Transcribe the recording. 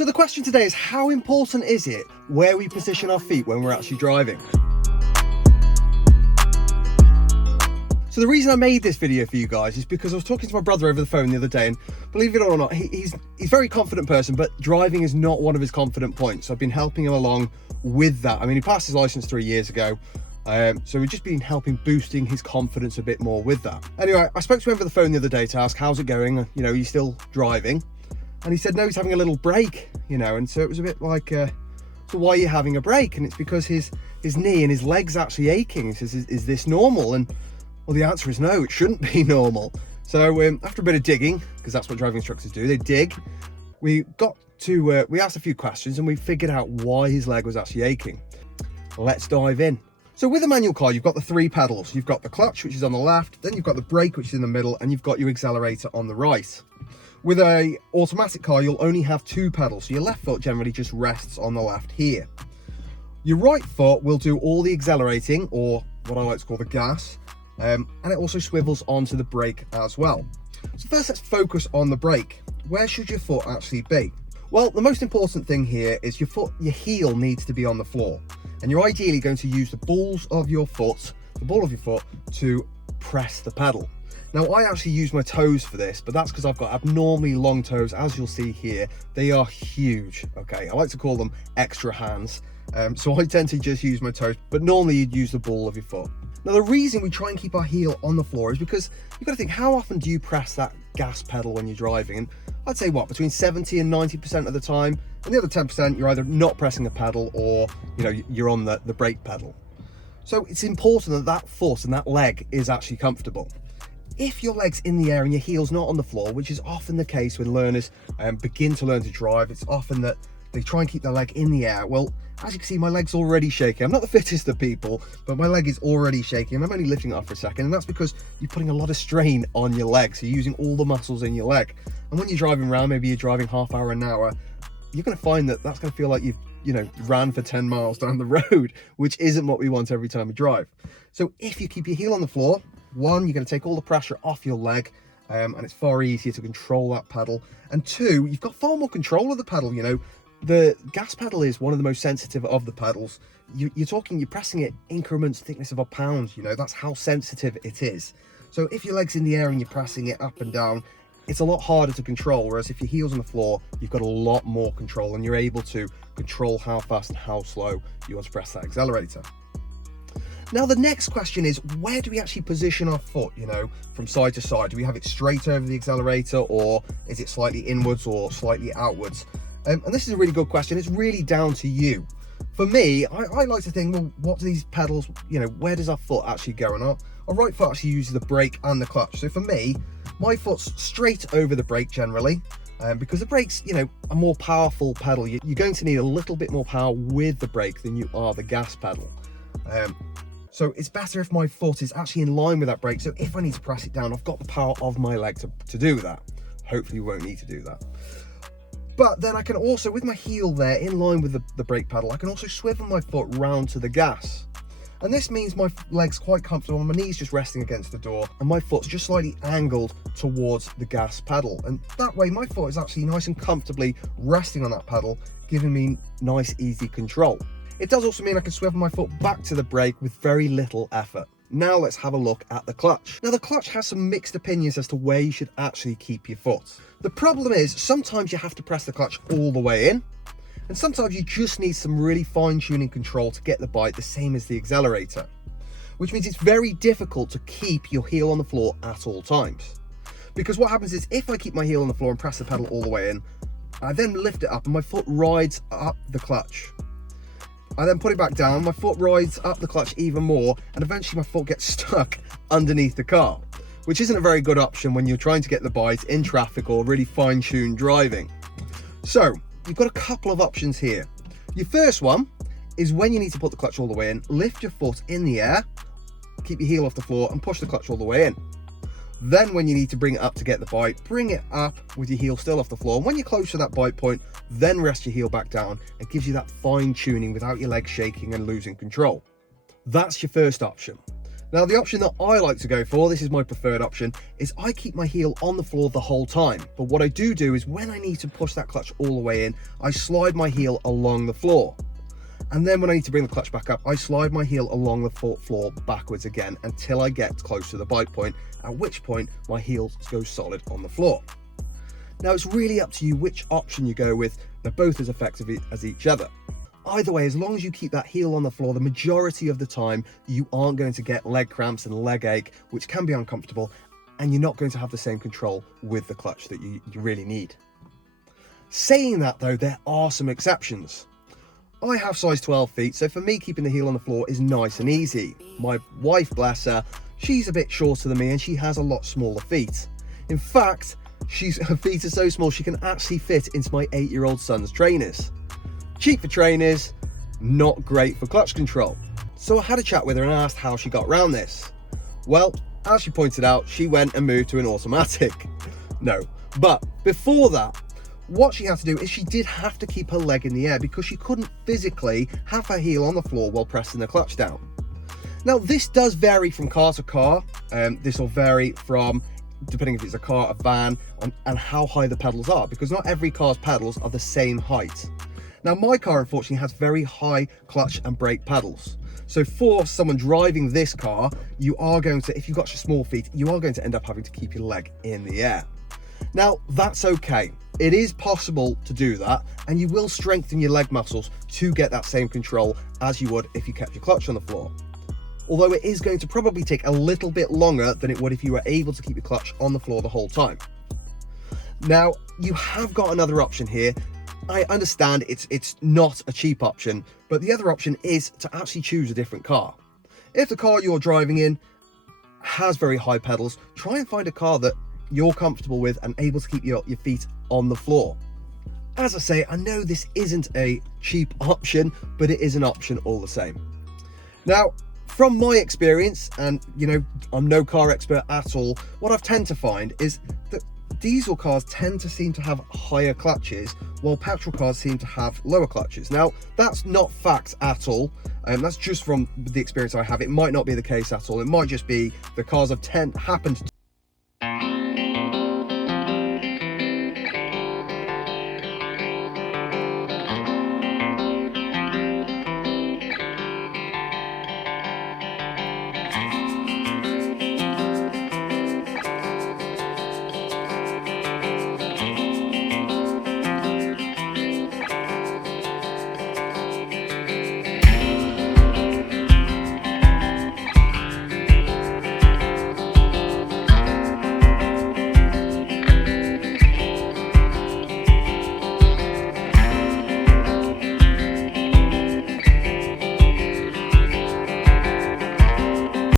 So the question today is, how important is it where we position our feet when we're actually driving? So the reason I made this video for you guys is because I was talking to my brother over the phone the other day, and believe it or not, he's a very confident person, but driving is not one of his confident points. So I've been helping him along with that. I mean, he passed his license 3 years ago. So we've just been boosting his confidence a bit more with that. Anyway, I spoke to him over the phone the other day to ask, how's it going? You know, he's still driving? And he said, no, he's having a little break, you know. And so it was a bit like, so why are you having a break? And it's because his knee and his leg's actually aching. He says, is this normal? And well, the answer is no, it shouldn't be normal. So after a bit of digging, because that's what driving instructors do, they dig, we asked a few questions and we figured out why his leg was actually aching. Let's dive in. So with a manual car, you've got the 3 pedals. You've got the clutch, which is on the left, then you've got the brake, which is in the middle, and you've got your accelerator on the right. With a automatic car, you'll only have 2 pedals, so your left foot generally just rests on the left here. Your right foot will do all the accelerating, or what I like to call the gas, and it also swivels onto the brake as well. So first, let's focus on the brake. Where should your foot actually be? Well, the most important thing here is your heel needs to be on the floor, and you're ideally going to use the ball of your foot to press the pedal. Now, I actually use my toes for this, but that's because I've got abnormally long toes. As you'll see here, they are huge, okay? I like to call them extra hands. So I tend to just use my toes, but normally you'd use the ball of your foot. Now, the reason we try and keep our heel on the floor is because you've got to think, how often do you press that gas pedal when you're driving? And I'd say between 70 and 90% of the time, and the other 10%, you're either not pressing the pedal or, you know, you're on the brake pedal. So it's important that that foot and that leg is actually comfortable. If your leg's in the air and your heel's not on the floor, which is often the case when learners begin to learn to drive, it's often that they try and keep their leg in the air. Well, as you can see, my leg's already shaking. I'm not the fittest of people, but my leg is already shaking, and I'm only lifting it up for a second, and that's because you're putting a lot of strain on your leg, so you're using all the muscles in your leg. And when you're driving around, maybe you're driving half hour an hour, you're going to find that that's going to feel like you've ran for 10 miles down the road, which isn't what we want every time we drive. So if you keep your heel on the floor, 1, you're going to take all the pressure off your leg, and it's far easier to control that pedal. And 2, you've got far more control of the pedal. You know, the gas pedal is one of the most sensitive of the pedals. You're pressing it increments thickness of a pound. You know, that's how sensitive it is. So if your leg's in the air and you're pressing it up and down, it's a lot harder to control. Whereas if your heel's on the floor, you've got a lot more control, and you're able to control how fast and how slow you want to press that accelerator. Now, the next question is, where do we actually position our foot, you know, from side to side? Do we have it straight over the accelerator, or is it slightly inwards or slightly outwards? And this is a really good question. It's really down to you. For me, I like to think, well, what do these pedals, you know, where does our foot actually go? And our right foot actually uses the brake and the clutch. So for me, my foot's straight over the brake generally, because the brake's, you know, a more powerful pedal. You're going to need a little bit more power with the brake than you are the gas pedal. So it's better if my foot is actually in line with that brake. So if I need to press it down, I've got the power of my leg to do that. Hopefully you won't need to do that. But then I can also, with my heel there in line with the brake pedal, I can also swivel my foot round to the gas. And this means my leg's quite comfortable, my knee's just resting against the door, and my foot's just slightly angled towards the gas pedal. And that way my foot is actually nice and comfortably resting on that pedal, giving me nice, easy control. It does also mean I can swivel my foot back to the brake with very little effort. Now let's have a look at the clutch. Now, the clutch has some mixed opinions as to where you should actually keep your foot. The problem is sometimes you have to press the clutch all the way in, and sometimes you just need some really fine-tuning control to get the bite, the same as the accelerator, which means it's very difficult to keep your heel on the floor at all times. Because what happens is, if I keep my heel on the floor and press the pedal all the way in, I then lift it up and my foot rides up the clutch. I then put it back down, my foot rides up the clutch even more, and eventually my foot gets stuck underneath the car, which isn't a very good option when you're trying to get the bite in traffic or really fine-tuned driving. So you've got a couple of options here. Your first one is, when you need to put the clutch all the way in, lift your foot in the air, keep your heel off the floor and push the clutch all the way in. Then when you need to bring it up to get the bite, bring it up with your heel still off the floor. And when you're close to that bite point, then rest your heel back down. It gives you that fine tuning without your legs shaking and losing control. That's your first option. Now, the option that I like to go for, this is my preferred option, is I keep my heel on the floor the whole time. But what I do is when I need to push that clutch all the way in, I slide my heel along the floor. And then when I need to bring the clutch back up, I slide my heel along the floor backwards again until I get close to the bite point, at which point my heel goes solid on the floor. Now, it's really up to you which option you go with. They're both as effective as each other. Either way, as long as you keep that heel on the floor, the majority of the time, you aren't going to get leg cramps and leg ache, which can be uncomfortable, and you're not going to have the same control with the clutch that you really need. Saying that though, there are some exceptions. I have size 12 feet, so for me, keeping the heel on the floor is nice and easy. My wife, bless her, she's a bit shorter than me and she has a lot smaller feet. In fact, her feet are so small she can actually fit into my 8-year-old son's trainers. Cheap for trainers, not great for clutch control. So I had a chat with her and asked how she got around this. Well, as she pointed out, she went and moved to an automatic. No, but before that, what she had to do is she did have to keep her leg in the air because she couldn't physically have her heel on the floor while pressing the clutch down. Now, this does vary from car to car. This will vary from, depending if it's a car, a van, and how high the pedals are, because not every car's pedals are the same height. Now, my car unfortunately has very high clutch and brake pedals. So for someone driving this car, you are going to, if you've got small feet, you are going to end up having to keep your leg in the air. Now, that's okay. It is possible to do that, and you will strengthen your leg muscles to get that same control as you would if you kept your clutch on the floor. Although it is going to probably take a little bit longer than it would if you were able to keep your clutch on the floor the whole time. Now, you have got another option here. I understand it's not a cheap option, but the other option is to actually choose a different car. If the car you're driving in has very high pedals, try and find a car that you're comfortable with and able to keep your feet on the floor. As I say, I know this isn't a cheap option, but it is an option all the same. Now, from my experience, and I'm no car expert at all, what I've tend to find is that diesel cars tend to seem to have higher clutches, while petrol cars seem to have lower clutches. Now, that's not fact at all. That's just from the experience I have. It might not be the case at all. It might just be the cars I've happened